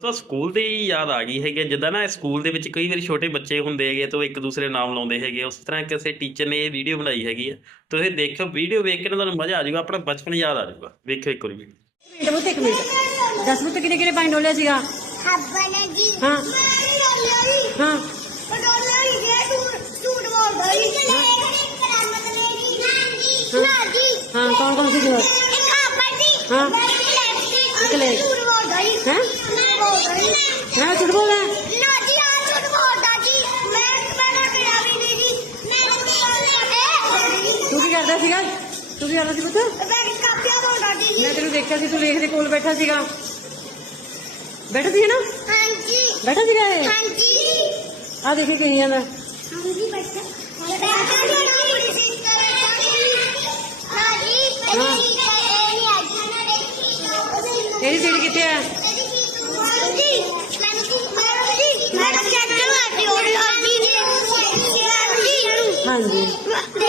ਤਾਂ ਸਕੂਲ ਦੀ ਯਾਦ ਆ ਗਈ ਹੈਗੀ ਜਿੱਦਾਂ ਨਾ ਸਕੂਲ ਦੇ ਵਿੱਚ ਕਈ ਵਾਰੀ ਛੋਟੇ ਬੱਚੇ ਹੁੰਦੇ ਹੈਗੇ ਤੋਂ ਇੱਕ ਦੂਸਰੇ ਨਾਮ ਲਾਉਂਦੇ ਹੈਗੇ ਉਸ ਤਰ੍ਹਾਂ ਕਿਸੇ ਟੀਚਰ ਨੇ ਇਹ ਵੀਡੀਓ ਬਣਾਈ ਹੈਗੀ ਹੈ ਤੁਸੀਂ ਦੇਖੋ ਵੀਡੀਓ ਵੇਖ ਕੇ ਤੁਹਾਨੂੰ ਮਜ਼ਾ ਆ ਜਾਊਗਾ ਆਪਣਾ ਬਚਪਨ ਯਾਦ ਆ ਜਾਊਗਾ ਵੇਖੋ ਇੱਕ ਵਾਰੀ ਦੱਸ ਮੈਂ ਕਿਹਨੇ ਕਿਹਨੇ ਪਾਣੀ ਡੋਲਿਆ ਸੀਗਾ ਹਾਂ ਹਾਂ ਤੂੰ ਹਾਂ ਕੌਣ ਕੌਣ ਸੀ ਜੀ ਹਾਂ ਇੱਕ ਲੈ ਇੱਕ ਲੈ ਕਰਦਾ ਸੀਗਾ ਤੂੰ ਵੀ ਆਉਂਦਾ ਸੀ ਕੁਝ ਬੈਠ ਕਾਪਿਆ ਹੁੰਦਾ ਦੀਦੀ ਮੈਂ ਤੈਨੂੰ ਦੇਖਿਆ ਸੀ ਤੂੰ ਵੇਖਦੇ ਕੋਲ ਬੈਠਾ ਸੀਗਾ ਬੈਠਾ ਸੀ ਨਾ ਹਾਂਜੀ ਬੈਠਾ ਸੀਗਾ ਇਹ ਹਾਂਜੀ ਆ ਦੇਖੇ ਕਿਹਨੀ ਆ ਮੈਂ ਹਾਂਜੀ ਬੈਠਾ ਬੈਠਾ ਜੀ ਬੜੀ ਸੀ तेरी सीट कितने है हाँ जी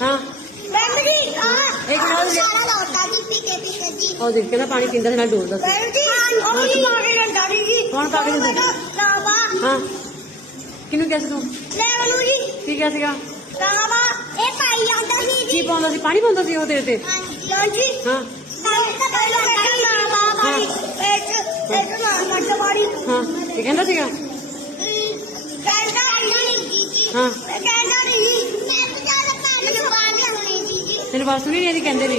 ਉਹ ਦੇਖ ਕੇ ਨਾ ਪਾਣੀ ਪੀਂਦਾ ਨਾਲ ਡੋਲਦਾ ਸੀ ਮੈਡਮ ਜੀ ਆ ਕੇ ਘੰਟਾ ਦੀ ਜੀ ਕੌਣ ਪਾ ਕੇ ਦਿੰਦਾ ਹਾਂ ਕਿਹਨੂੰ ਕਹਿਸ ਤੂੰ ਮੈਂ ਬਲੂ ਜੀ ਕੀ ਕਹਿਆ ਸੀਗਾ ਤਾਵਾ ਇਹ ਪਾਈ ਜਾਂਦਾ ਸੀ ਜੀ ਕੀ ਪਾਉਂਦਾ ਸੀ ਪਾਣੀ ਪਾਉਂਦਾ ਸੀ ਉਹ ਤੇਰੇ ਤੇ ਹਾਂ ਜੀ ਹਾਂ ਪਾਣੀ ਤਾਂ ਪਹਿਲਾਂ ਬੈਠਾ ਨਾ ਬਾ ਬਾਈ ਇੱਕ ਇੱਕ ਨਾ ਮੱਟ ਮਾੜੀ ਹਾਂ ਕਹਿੰਦਾ ਸੀਗਾ ਕਹਿੰਦਾ ਨਹੀਂ ਜੀ ਜੀ ਹਾਂ ਬਸ ਨਹੀਂ ਇਹਦੀ ਕਹਿੰਦੇ ਨੇ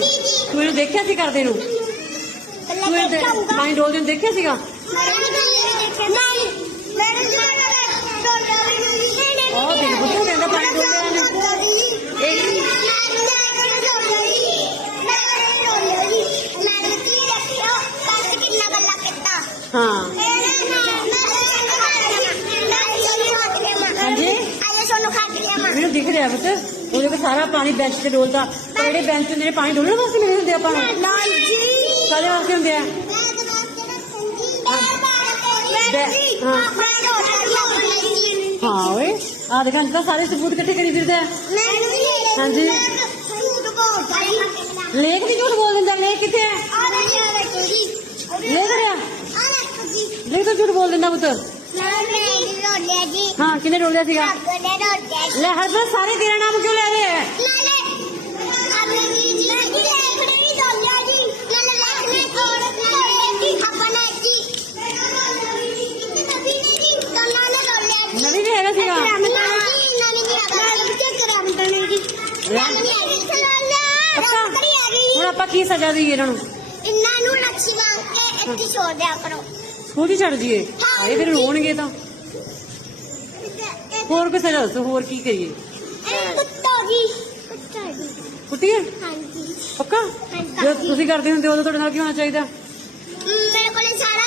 ਤੂੰ ਇਹਨੂੰ ਦੇਖਿਆ ਸੀ ਕਰਦੇ ਨੂੰ ਤੂੰ ਮੈਂ ਰੋਲ ਦੇ ਦੇਖਿਆ ਸੀਗਾ ਹਾਂ ਮੈਂ ਹਾਂ ਮੈਂ ਨਾ ਮੈਂ ਨਾ ਮੈਂ ਨਾ ਮੈਂ ਨਾ ਮੈਂ ਨਾ ਮੈਂ ਨਾ ਮੈਂ ਹਾਂ ਮੈਂ ਨਾ ਨਾ ਮੈਂ ਨਾ ਮੈਂ ਨਾ ਮੈਂ ਨਾ ਮੈਂ ਨਾ ਉਹ ਵਿੱਚ ਸਾਰਾ ਪਾਣੀ ਬੈਂਚ ਤੇ ਡੋਲਦਾ ਜਿਹੜੇ ਬੈਂਚ ਤੇ ਨੇ ਪਾਣੀ ਡੋਲਣ ਵਾਸਤੇ ਮਿਲੇ ਹੁੰਦੇ ਆਪਾਂ ਨਾਲ ਜੀ ਕਦੇ ਵਾਸਤੇ ਹੁੰਦੇ ਆ ਹਾਂ ਵੇ ਆ ਦੇਖਾਂ ਤਾਂ ਸਾਰੇ ਸਬੂਤ ਇਕੱਠੇ ਕਰੀ ਫਿਰਦੇ ਹਾਂਜੀ ਲੇਖ ਦੀ ਝੂਠ ਬੋਲ ਦਿੰਦਾ ਲੇਖ ਕਿੱਥੇ ਆ ਆ ਨਹੀਂ ਲੇਖ ਰਿਹਾ ਲੇਖ ਤਾਂ ਝੂਠ ਬੋਲ ਦਿੰਦਾ ਪੁੱਤ ਰੋਲ ਲਿਆ ਜੀ ਹਾਂ ਕਿਹਨੇ ਰੋਲ ਲਿਆ ਸੀਗਾ ਕਿਹਨੇ ਰੋਲ ਲਿਆ ਲੈ ਹਰਬਤ ਸਾਰੇ ਤੇਰਾ ਨਾਮ ਕਿਉਂ ਲੈ ਰਿਹਾ ਹੈ ਕੀ ਸਜਾ ਦੀ ਇਹਨਾਂ ਨੂੰ ਇਹਨਾਂ ਨੂੰ ਲੱਛੀ ਮੰਗ ਕੇ ਇੱਥੇ ਛੋੜ ਦਿਆ ਕਰੋ ਸੋਝੀ ਛੱਡ ਜੀਏ ਇਹ ਫਿਰ ਰੋਣਗੇ ਤਾਂ ਹੋਰ ਕਿਸੇ ਦਾ ਹੋਰ ਕੀ ਕਰੀਏ ਕੁੱਤਾ ਜੀ ਕੁੱਤਾ ਜੀ ਕੁੱਤੀ ਹੈ ਹਾਂਜੀ ਪੱਕਾ ਜੇ ਤੁਸੀਂ ਕਰਦੇ ਹੁੰਦੇ ਉਹ ਤੁਹਾਡੇ ਨਾਲ ਕੀ ਹੋਣਾ ਚਾਹੀਦਾ ਮੇਰੇ ਕੋਲ